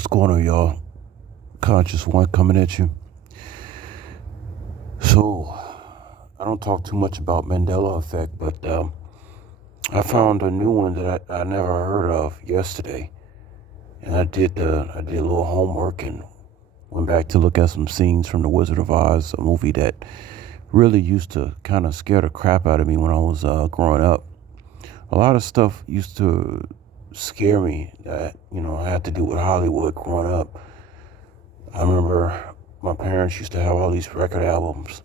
What's going on, y'all? Conscious One coming at you. So, I don't talk too much about Mandela effect, but I found a new one that I never heard of yesterday, and I did a little homework and went back to look at some scenes from The Wizard of Oz, a movie that really used to kind of scare the crap out of me when I was growing up. A lot of stuff used to scare me that had to do with Hollywood growing up. I remember my parents used to have all these record albums,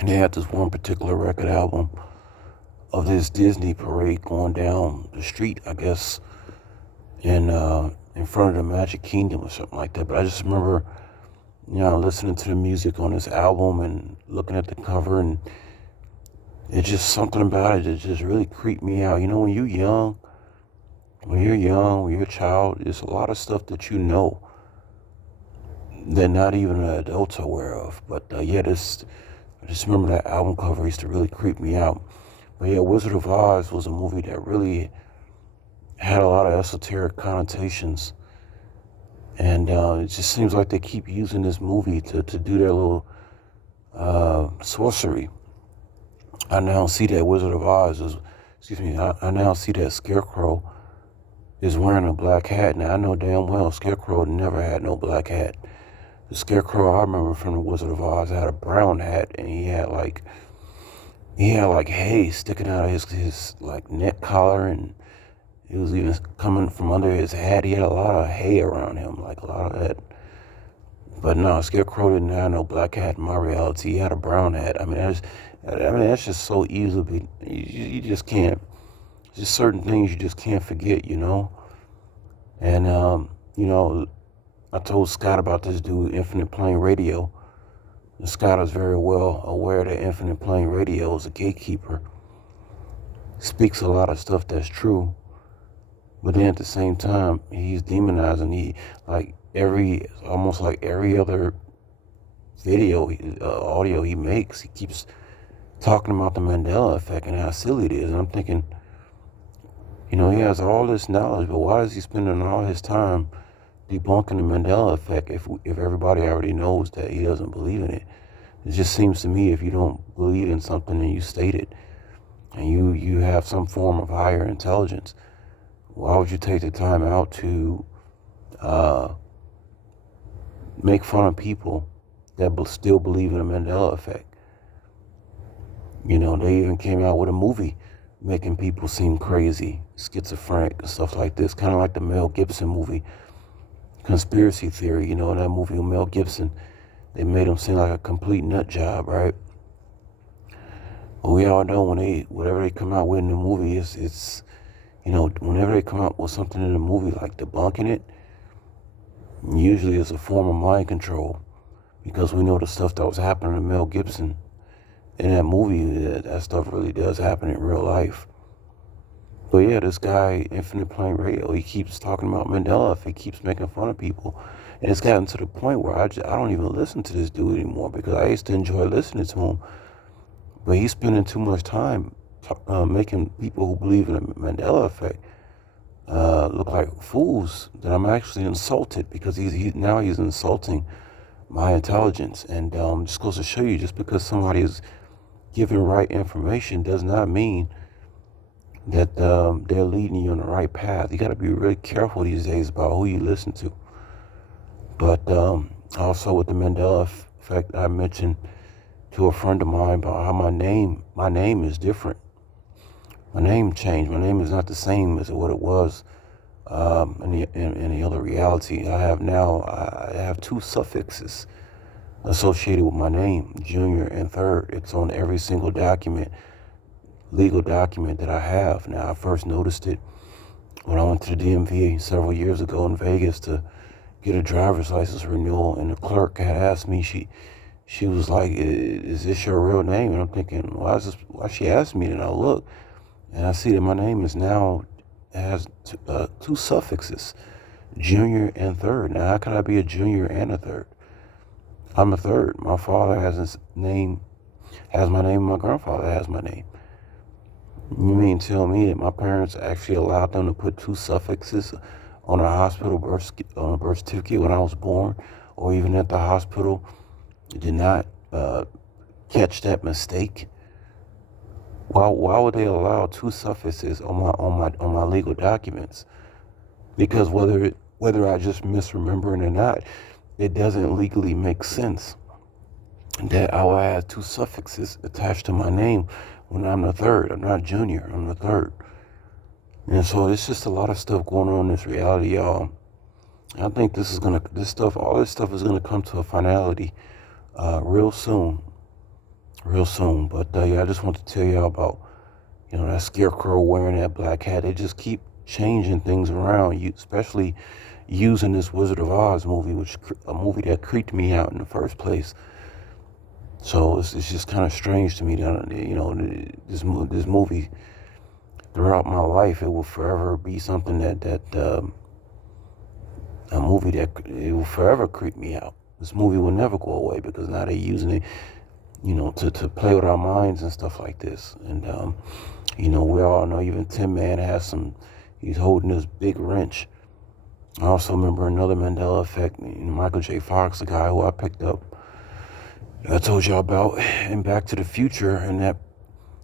and they had this one particular record album of this Disney parade going down the street, I guess, in front of the Magic Kingdom or something like that. But I just remember, listening to the music on this album and looking at the cover, and it's just something about it that just really creeped me out. When you're a child, there's a lot of stuff that that not even adults are aware of. But I just remember that album cover used to really creep me out. But yeah, Wizard of Oz was a movie that really had a lot of esoteric connotations. And it just seems like they keep using this movie to do their little sorcery. I now see that I now see that Scarecrow is wearing a black hat. Now I know damn well Scarecrow never had no black hat. The Scarecrow I remember from The Wizard of Oz had a brown hat, and he had like hay sticking out of his like neck collar, and it was even coming from under his hat. He had a lot of hay around him, like a lot of that. But no, Scarecrow didn't have no black hat in my reality. He had a brown hat. That's just so easily. You just can't. Just certain things you just can't forget, And I told Scott about this dude, Infinite Plane Radio. And Scott is very well aware that Infinite Plane Radio is a gatekeeper. Speaks a lot of stuff that's true, but then at the same time, he's demonizing. Almost like every other video, audio he makes, he keeps talking about the Mandela effect and how silly it is. And I'm thinking, he has all this knowledge, but why is he spending all his time debunking the Mandela effect if everybody already knows that he doesn't believe in it? It just seems to me, if you don't believe in something and you state it, and you have some form of higher intelligence, why would you take the time out to make fun of people that still believe in the Mandela effect? They even came out with a movie making people seem crazy, schizophrenic, and stuff like this, kind of like the Mel Gibson movie, Conspiracy Theory. In that movie with Mel Gibson, they made him seem like a complete nut job, right? Well, we all know whatever they come out with in the movie, it's whenever they come out with something in the movie like debunking it, usually it's a form of mind control, because we know the stuff that was happening to Mel Gibson in that movie, that stuff really does happen in real life. But yeah, this guy, Infinite Plane Radio, he keeps talking about Mandela effect. He keeps making fun of people. And it's gotten to the point where I don't even listen to this dude anymore, because I used to enjoy listening to him. But he's spending too much time making people who believe in the Mandela effect look like fools, that I'm actually insulted, because he's insulting my intelligence. And just goes to show you, just because somebody is giving right information does not mean that they're leading you on the right path. You got to be really careful these days about who you listen to. But also with the Mandela effect, I mentioned to a friend of mine about how my name is different. My name changed. My name is not the same as what it was in the other reality. I have two suffixes associated with my name, Junior and Third. It's on every single legal document that I have. Now, I first noticed it when I went to the DMV several years ago in Vegas to get a driver's license renewal, and the clerk had asked me, she was like, "Is this your real name?" And I'm thinking, why she asked me? And I look, and I see that my name has two suffixes, Junior and Third. Now, how can I be a junior and a third? I'm a third. My father has my name, my grandfather has my name. You mean tell me that my parents actually allowed them to put two suffixes on a hospital on a birth certificate when I was born, or even at the hospital, did not catch that mistake. Why would they allow two suffixes on my legal documents? Because whether I just misremember it or not, it doesn't legally make sense that I will have two suffixes attached to my name when I'm the third. I'm not junior, I'm the third. And so it's just a lot of stuff going on in this reality, y'all. I think all this stuff is gonna come to a finality real soon, real soon. But yeah, I just want to tell y'all about, that Scarecrow wearing that black hat. They just keep changing things around, especially using this Wizard of Oz movie, which a movie that creeped me out in the first place. So it's just kind of strange to me that this movie throughout my life, it will forever be something a movie that it will forever creep me out. This movie will never go away because now they're using it, to play with our minds and stuff like this. And we all know even Tin Man he's holding this big wrench. I also remember another Mandela effect, Michael J. Fox, the guy who I picked up, I told y'all about in Back to the Future, and that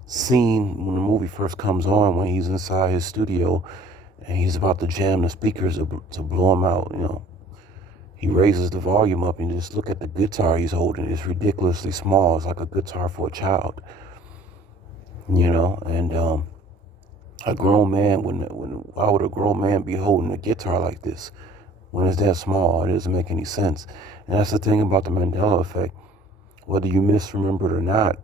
scene when the movie first comes on, when he's inside his studio and he's about to jam the speakers to blow him out. He raises the volume up and just look at the guitar he's holding. It's ridiculously small. It's like a guitar for a child. And a grown man, why would a grown man be holding a guitar like this when it's that small? It doesn't make any sense. And that's the thing about the Mandela effect. Whether you misremember it or not,